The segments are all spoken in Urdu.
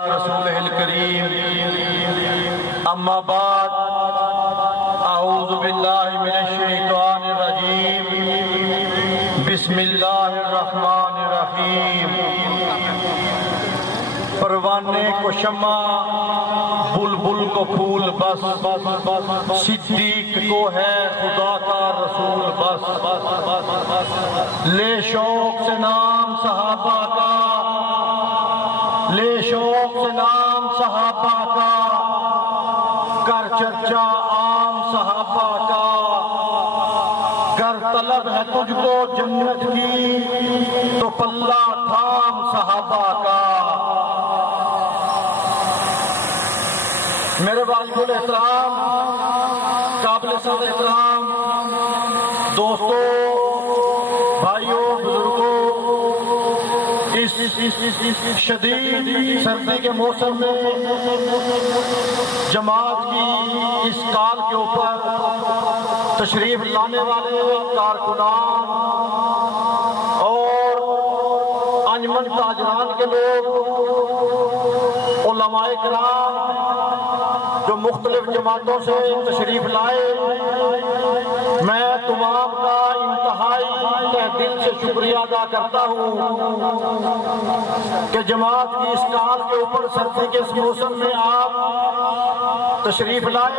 رسوله الكريم اما بعد اعوذ بالله من الشيطان الرجيم بسم الله الرحمن الرحيم پروانے کو شمع بلبل کو پھول بس صدیق کو ہے خدا کا رسول بس لے شوق سے نام صحابہ کا لے شوق سے نام صحابہ کا کر چرچا عام صحابہ کا گر طلب ہے تجھ کو جنت کی تو پلہ تھام صحابہ کا میرے والد الاحترام قابل صدر احترام دوستوں بھائیوں بزرگوں اس شدید سردی کے موسم میں جماعت کی اس کال کے اوپر تشریف لانے والے کارکنان اور انجمن تاجران کے لوگ علماء کرام جو مختلف جماعتوں سے تشریف لائے میں تمام کا انتہائی تہ دل سے شکریہ ادا کرتا ہوں کہ جماعت کی اس کال کے اوپر سردی کے اس موسم میں آپ تشریف لائے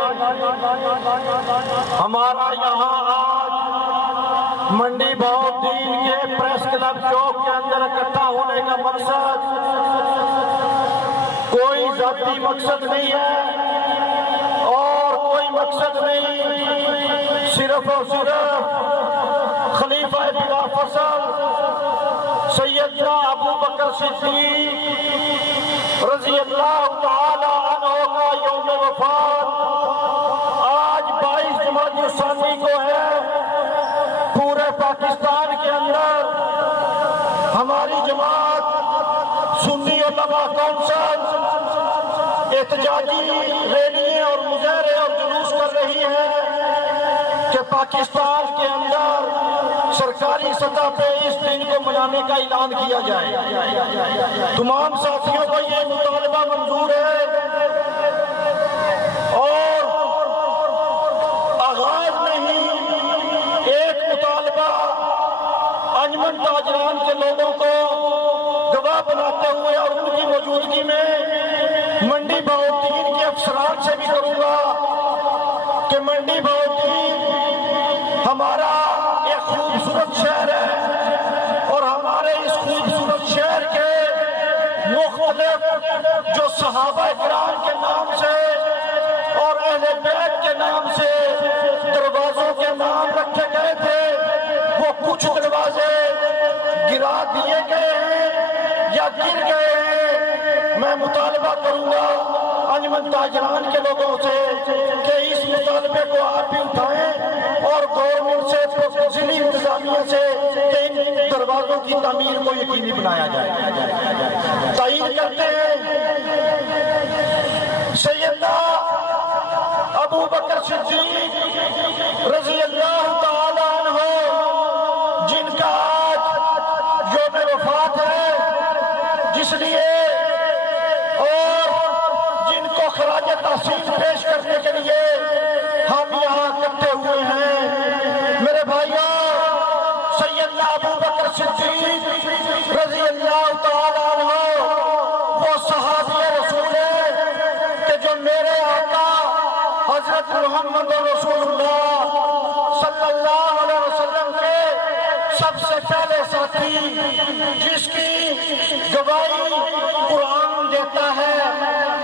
ہمارا یہاں آج منڈی بہاؤالدین کے پریس کلب چوک کے اندر اکٹھا ہونے کا مقصد کوئی ذاتی مقصد نہیں ہے اور کوئی مقصد نہیں صرف اور صرف خلیفہ بلا فصل سیدنا ابو بکر صدیق رضی اللہ تعالی عنہ کا یوم وفات آج 22 جمادی الثانی کو ہے پورے پاکستان کے اندر ہماری جماعت سنی علماء کونسل احتجاجی ریلیاں اور مظاہرے اور جلوس کر رہی ہے کہ پاکستان کے اندر سرکاری سطح پہ اس دن کو منانے کا اعلان کیا جائے تمام ساتھیوں کو یہ مطالبہ منظور ہے اور آغاز میں ہی ایک مطالبہ انجمن تاجران کے لوگوں کو گواہ بناتے ہوئے اور ان کی موجودگی میں منڈی بہاؤالدین کے افسران سے بھی کروں گا کہ منڈی بہاؤالدین ہمارا ایک خوبصورت شہر ہے اور ہمارے اس خوبصورت شہر کے مختلف جو صحابہ کرام کے نام سے اور اہل بیت کے نام سے دروازوں کے نام رکھے گئے تھے وہ کچھ دروازے گرا دیے گئے ہیں یا گر گئے ہیں میں مطالبہ کروں گا انجمن تاجران کے لوگوں سے کہ اس مطالبے کو آپ بھی اٹھائیں اور گورنمنٹ سے ضلعی انتظامیہ سے کہ ان دروازوں کی تعمیر کو یقینی بنایا جائے تعین کرتے ہیں سیدنا ابو بکر صدیق رضی اللہ تعالی عنہ جن کا آج یوم وفات ہے جس لیے اور جن کو خراج تحسین پیش کرنے کے لیے ہم یہاں اکٹھے ہوئے ہیں میرے بھائیوں سیدنا ابو بکر صدیق رضی اللہ تعالی عنہ وہ صحابی رسول ہے کہ جو میرے آقا حضرت محمد رسول اللہ صلی اللہ علیہ وسلم کے سب سے پہلے ساتھی جس کی گواہی قرآن دیتا ہے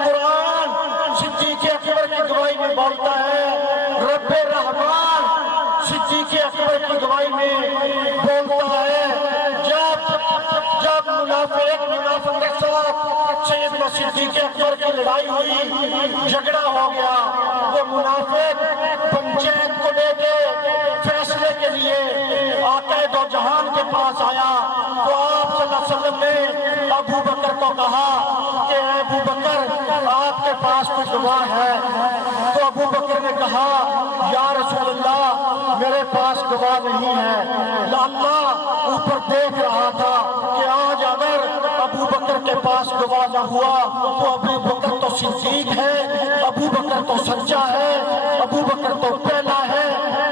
قرآن صدیق اکبر کی گواہی میں بولتا ہے رب رحمان صدیق اکبر کی گواہی میں بولتا ہے جب منافق کے ساتھ سیدنا صدیق اکبر کی لڑائی ہوئی جھگڑا ہو گیا وہ منافق پنچیت کو لے کے فیصلے کے لیے آقا دو جہان کے پاس آیا تو آپ صلی اللہ علیہ وسلم نے ابو بکر کو کہا کہ اے ابو بکر آپ کے پاس کچھ گواہ ہے تو ابو بکر نے کہا یا رسول اللہ میرے پاس گواہ نہیں ہے اللہ اوپر دیکھ رہا تھا کہ آج اگر ابو بکر کے پاس گواہ نہ ہوا تو ابو بکر تو صدیق ہے، ابو بکر تو سچا ہے، ابو بکر تو پہلا ہے۔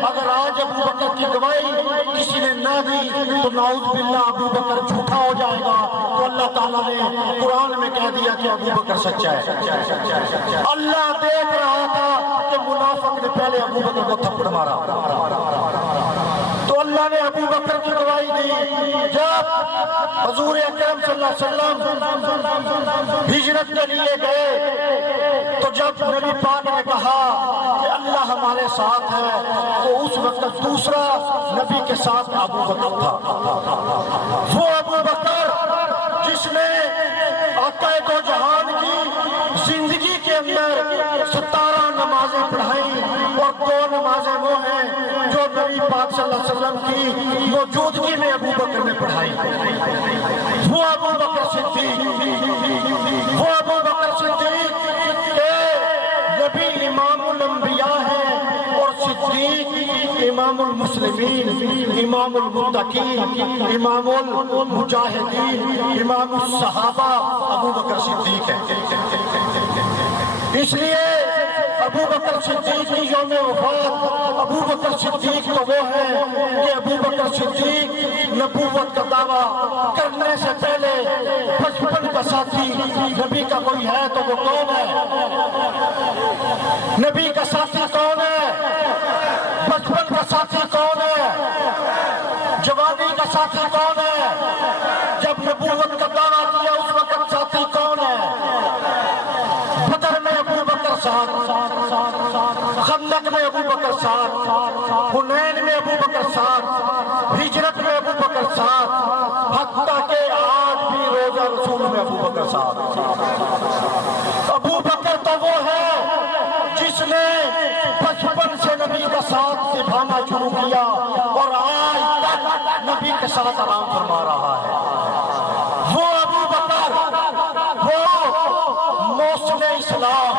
اگر آج ابو بکر کی گواہی کسی نے نہ دی تو نعوذ باللہ ابو بکر جھوٹا ہو جائے گا۔ تو اللہ تعالیٰ نے قرآن میں کہہ دیا کہ ابو بکر سچا ہے۔ اللہ دیکھ رہا تھا کہ منافق نے پہلے ابو بکر کو تھپڑ مارا، تو اللہ نے ابو بکر کی گواہی دی۔ جب حضور اکرم صلی اللہ علیہ وسلم ہجرت کے لیے گئے تو جب نبی پاک نے کہا کہ اللہ ہمارے ساتھ ہے تو اس وقت دوسرا نبی کے ساتھ ابو بکر تھا۔ وہ ابو بکر جس نے آقا دو جہان کی زندگی کے اندر 17 نمازیں پڑھائیں، اور 2 نمازیں وہ ہیں جو نبی پاک صلی اللہ علیہ وسلم کی موجودگی میں ابو بکر نے پڑھائی۔ وہ ابو بکر صدیق، وہ ابو بکر صدیق کہ نبی امام الانبیاء ہے اور صدیق امام المسلمین، امام المتقین، امام المجاہدین، امام الصحابہ ابو بکر صدیق ہے۔ اس لیے ابو بکر صدیق کی یوم وفات، ابو بکر صدیق تو وہ ہے کہ ابو بکر صدیق نبوت کا دعویٰ کرنے سے پہلے بچپن کا ساتھی نبی کا کوئی ہے تو وہ کون ہے؟ نبی کا ساتھی کون ہے؟ بچپن کا ساتھی کون ہے؟ جوانی کا ساتھی کون ہے؟ جب نبوت کا دعویٰ کیا اس وقت ساتھی کون ہے؟ بدر میں ابو بکر ساتھ، خندق میں ابو بکر ساتھ، حنین میں ابو بکر ساتھ، ہجرت میں ابو بکر ساتھ، حتیٰ کہ آج بھی روزہ رسول میں ابو بکر ساتھ۔ ابو بکر تو وہ ہے جس نے بچپن سے نبی کا ساتھ نبھانا شروع کیا اور آج تک نبی کے ساتھ آرام فرما رہا ہے۔ وہ ابو بکر، وہ موسم اسلام۔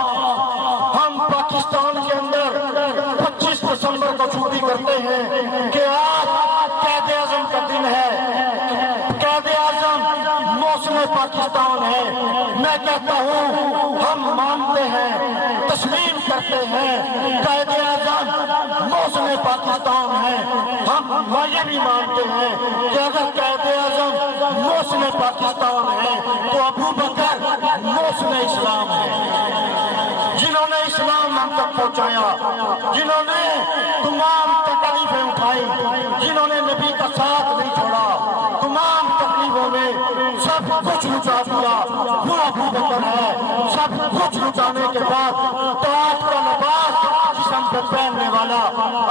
ہم پاکستان کے اندر 25 دسمبر کو چھٹی کرتے ہیں کہ آج قائد اعظم کا دن ہے، قائد اعظم موسم پاکستان ہے۔ میں کہتا ہوں ہم مانتے ہیں، تسلیم کرتے ہیں قائد اعظم موسم پاکستان ہے۔ ہم یہ بھی مانتے ہیں کہ اگر قائد اعظم موسم پاکستان ہے تو ابو بکر موسم اسلام ہے، جنہوں نے اسلام ہم تک پہنچایا، جنہوں نے تمام تکلیفیں اٹھائی، جنہوں نے نبی کا ساتھ نہیں چھوڑا، تمام تکلیفوں میں سب کچھ لٹا دیا، وہ ابو بکر ہے۔ سب کچھ لٹانے کے بعد تاج کا لباس جسم پہ پہننے والا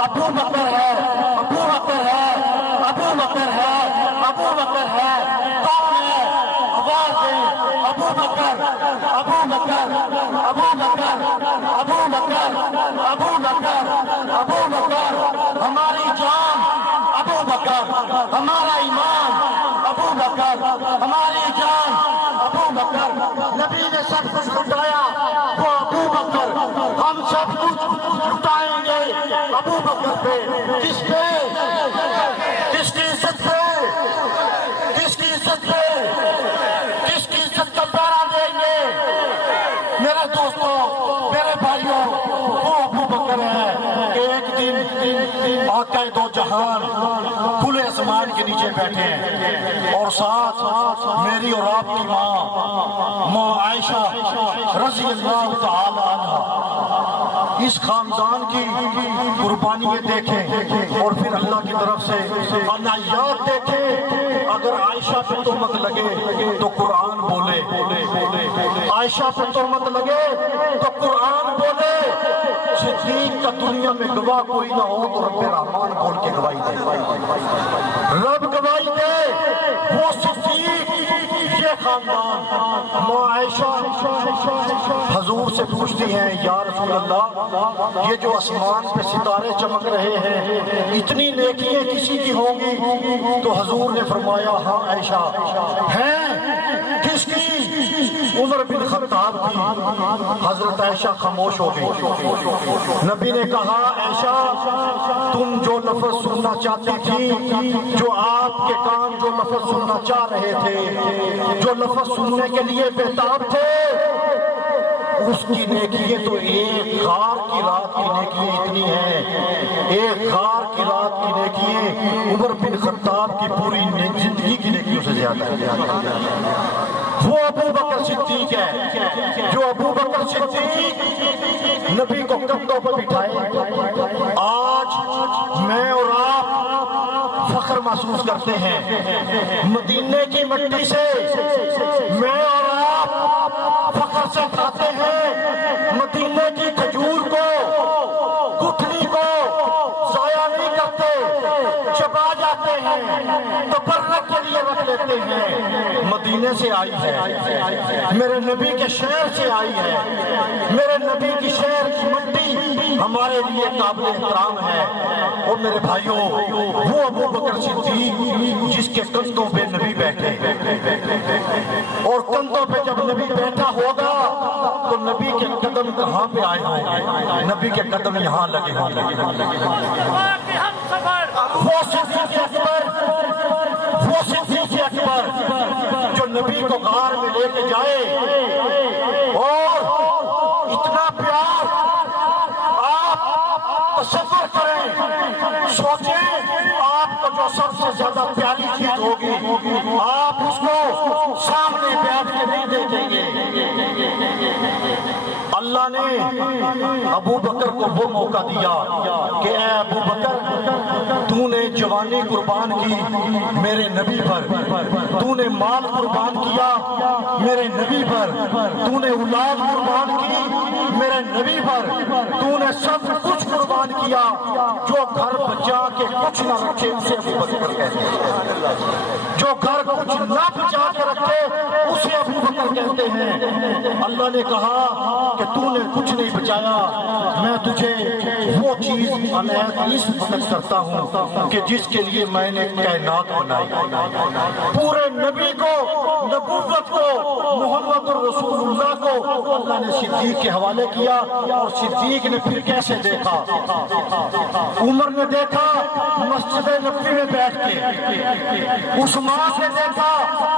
ابو بکر ہے، ابو بکر ہے، ابو بکر ہے، ابو بکر ہے۔ کون ہے؟ آواز دیں، ابو بکر، ابو بکر، ابو بکر، ابو بکر، ابو بکر، ابو بکر، ہماری جان ابو بکر، ہمارا ایمان ابو بکر، ہماری جان ابو بکر۔ نبی نے سب کچھ لٹایا، وہ ابو بکر۔ ہم سب کچھ لٹائیں گے ابو بکر پہ۔ کس پہ؟ کس کی عزت پہ؟ کس کی عزت پہ؟ کس کی عزت کا پہرا دیں گے؟ میرے دوستوں، میرے بھائیوں، وہ ابو بکر ہے کہ ایک دن آقا دو جہان کھلے آسمان کے نیچے بیٹھے ہیں اور ساتھ میری اور آپ کی ماں عائشہ رضی اللہ تعالی عنہ، اس خاندان کی قربانیاں دیکھیں اور پھر اللہ کی طرف سے عنایات دیکھیں۔ اگر عائشہ پہ تہمت لگے تو قرآن بولے، عائشہ پہ تہمت لگے تو قرآن بولے۔ صدیق کا دنیا میں گواہ کوئی نہ ہو تو رب رحمان بول کے گواہی دے، رب گواہی دے۔ وہ صدیق، یہ خاندان۔ ماں عائشہ حضور سے پوچھتی ہیں، یا رسول اللہ، یہ جو آسمان پہ ستارے چمک رہے ہیں اتنی نیکیاں کسی کی ہوں گی؟ تو حضور نے فرمایا، ہاں عائشہ ہیں۔ کس کی؟ عمر بن خطاب کی، حضرت عائشہ خاموش ہو گئی۔ نبی نے کہا عائشہ تم جو لفظ سننا چاہتی تھی، جو آپ کے کان جو لفظ سننا چاہ رہے تھے، جو لفظ سننے کے لیے بہتاب تھے، اس کی نیکییں تو ایک غار کی رات کی نیکییں اتنی ہیں، ایک غار کی رات کی نیکییں عمر بن خطاب کی پوری زندگی کی نیکیوں سے زیادہ ہے۔ وہ ابو بکر صدیق ہے، جو ابو بکر صدیق نبی کو کندھوں پر بٹھائے۔ آج میں اور آپ فخر محسوس کرتے ہیں، مدینے کی مٹی سے میں اور آپ فخر سے کھاتے ہیں، مدینے کی کھجور کو، گٹھلی کو ضائع نہیں کرتے، چبا جاتے ہیں، تبرک کے لیے رکھ لیتے ہیں۔ مدینے سے آئی ہے، میرے نبی کے شہر سے آئی ہے، میرے نبی کی شہر کی مٹی ہمارے لیے قابل احترام ہے۔ اور میرے بھائیوں، وہ ابو بکر صدیق جس کے کندھوں پہ نبی بیٹھے، اور کندھوں پہ جب نبی بیٹھا ہوگا تو نبی کے قدم کہاں پہ آئے ہوں گے؟ نبی کے قدم یہاں لگے ہوں گے۔ وہ صدیق اکبر، وہ صدیق اکبر جو نبی کو غار میں لے کے جائے، اور اتنا پیار آپ تصور کریں، سوچیں آپ کو جو سب سے زیادہ پیاری چیز ہوگی آپ اس کو سامنے بیٹھ کے نہیں دیکھیں گے۔ اللہ نے ابو بکر کو وہ موقع دیا کہ اے ابو بکر تو نے جوانی قربان کی میرے نبی پر، تو نے مال قربان کیا میرے نبی پر، تو نے اولاد قربان کی میرے نبی پر، تو نے سب کچھ قربان کیا، جو گھر بچا کے کچھ نہ رکھے اسے ابو بکر کہتے ہیں، جو گھر کچھ نہ بچا کے رکھے اسے ابو بکر کہتے ہیں۔ اللہ نے کہا کہ تو نے کچھ نہیں بچایا، میں تجھے وہ چیز عنایت اس وقت کرتا ہوں کہ جس کے لیے میں نے کائنات بنائی۔ پورے نبی کو، نبوت کو، محمد الرسول اللہ کو اللہ نے صدیق کے حوالے کیا، اور صدیق نے پھر کیسے دیکھا؟ عمر نے دیکھا مسجد نبوی میں بیٹھ کے، عثمان نے دیکھا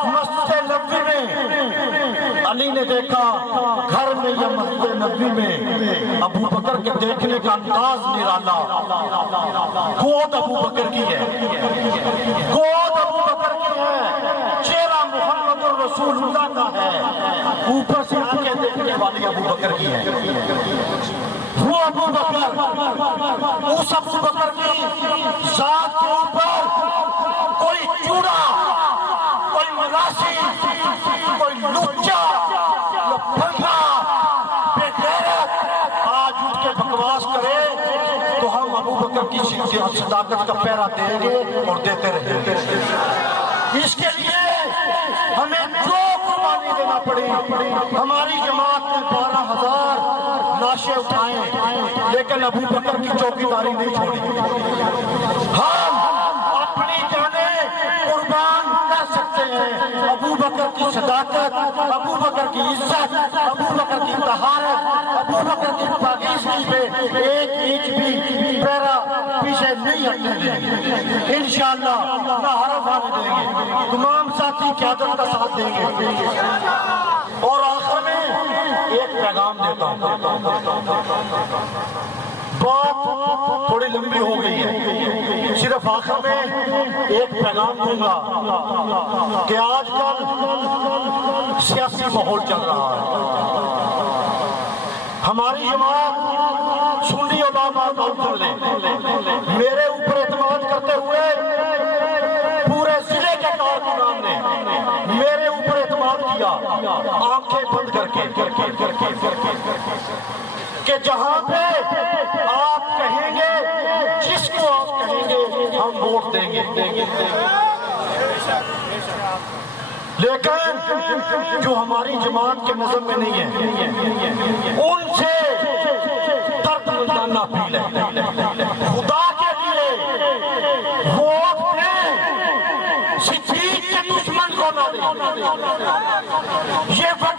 مسجد نبوی میں، علی نے دیکھا گھر میں یا مسجد نبوی میں۔ ابو بکر کے دیکھنے کا انداز نرالا، گود ابو بکر کی ہے، گود ابو بکر کی ہے، چہرہ محمد الرسول اللہ کا ہے، اوپر سے آنکھیں دیکھنے والی ابو بکر کی ہے۔ وہ ابو بکر، اس ابو بکر کی ذات کے اوپر کوئی چوڑا، کوئی مراسی، کوئی لچا، پھنگا، بے غیرت آج اٹھ کے بکواس کرے تو ہم ابو بکر کی صداقت کا پہرا دیں گے اور دیتے رہیں گے۔ اس کے لیے ہمیں جو قربانی دینا پڑی، ہماری جماعت نے 12,000 لاشیں اٹھائیں لیکن ابو بکر کی چوکیداری نہیں چھوڑی۔ ہم اپنی جانیں قربان کر سکتے ہیں، ابو بکر کی صداقت، ابو بکر کی عزت، ابو بکر کی طہارت، ابو بکر کی پاکیزگی پہ ایک انچ بھی پیرا پیچھے نہیں ہٹنے دیں گے انشاءاللہ، نہ حرف آنے دیں گے، تمام ساتھی قیادت کا ساتھ دیں گے۔ اور آخر میں ایک پیغام دیتا ہوں، بات تھوڑی لمبی ہو گئی ہے، صرف آخر میں ایک پیغام دوں گا کہ آج کل سیاسی ماحول چل رہا ہے، ہماری جماعت سنی علماء کونسل نے میرے اوپر اعتماد کرتے ہوئے پورے ضلع کے کارکنان نے میرے اوپر اعتماد کیا، آنکھیں بند کر کے کہ جہاں پہ آپ کہیں گے، جس کو آپ کہیں گے ہم ووٹ دیں گے، لیکن جو ہماری جماعت کے نظم میں نہیں ہے ان سے درد مندانہ اپیل ہے، خدا کے لیے ووٹ دیں، صدیق کے دشمن کو نہ دیں۔ یہ وقت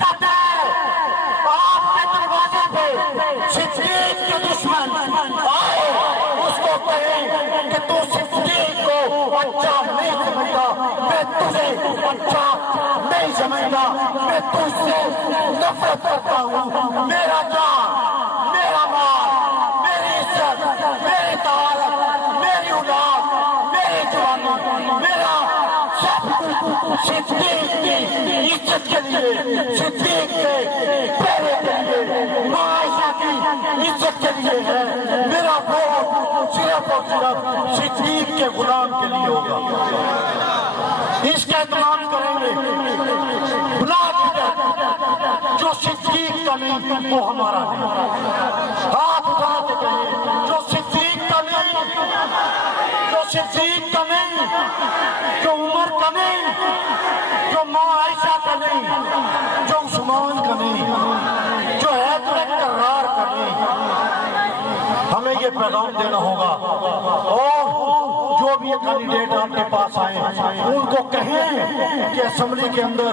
کہیں کہ تو صدیق کو اچھا نہیں سمجھتا، میں تجھے اچھا نہیں سمجھتا، میں تجھ سے نفرت کرتا ہوں۔ میرا جان، میرا مال، میری عزت، میری طالب، میری اولاد، میری جوانی، میرا سب صدیق کی عزت کے لیے، صدیق کے پیرے کے لیے، معاشرہ کی عزت کے لیے ہے۔ میرا ووٹ صرف اور صرف صدیق کے غلام کے لیے ہوگا۔ اس کا اہتمام کریں گے۔ بلا جو صدیق کا نہیں وہ ہمارا نہیں۔ ہاتھ اٹھا کے کہیں جو صدیق کا نہیں، جو صدیق کا نہیں، جو عمر کا نہیں، جو ماں عائشہ کا نہیں، جو عثمان کا نہیں، جو حیدر کرار کا نہیں۔ ہمیں یہ پیغام دینا ہوگا، اور جو بھی کینڈیڈیٹ آپ کے پاس آئے ان کو کہیں کہ اسمبلی کے اندر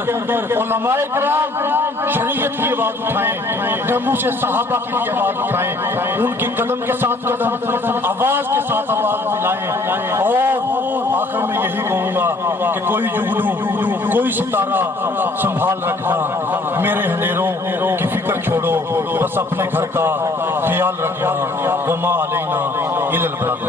علماء کرام شریعت کی آواز اٹھائیں، جموں سے صحابہ کے لیے آواز اٹھائیں، ان کی قدم کے ساتھ قدم، آواز کے ساتھ آواز ملائیں۔ اور آخر میں یہی کہوں گا کہ کوئی جگنو، کوئی ستارہ سنبھال رکھنا، میرے اندھیروں کی فکر چھوڑو، بس اپنے گھر کا خیال رکھنا۔ وما علینا الا البلاغ۔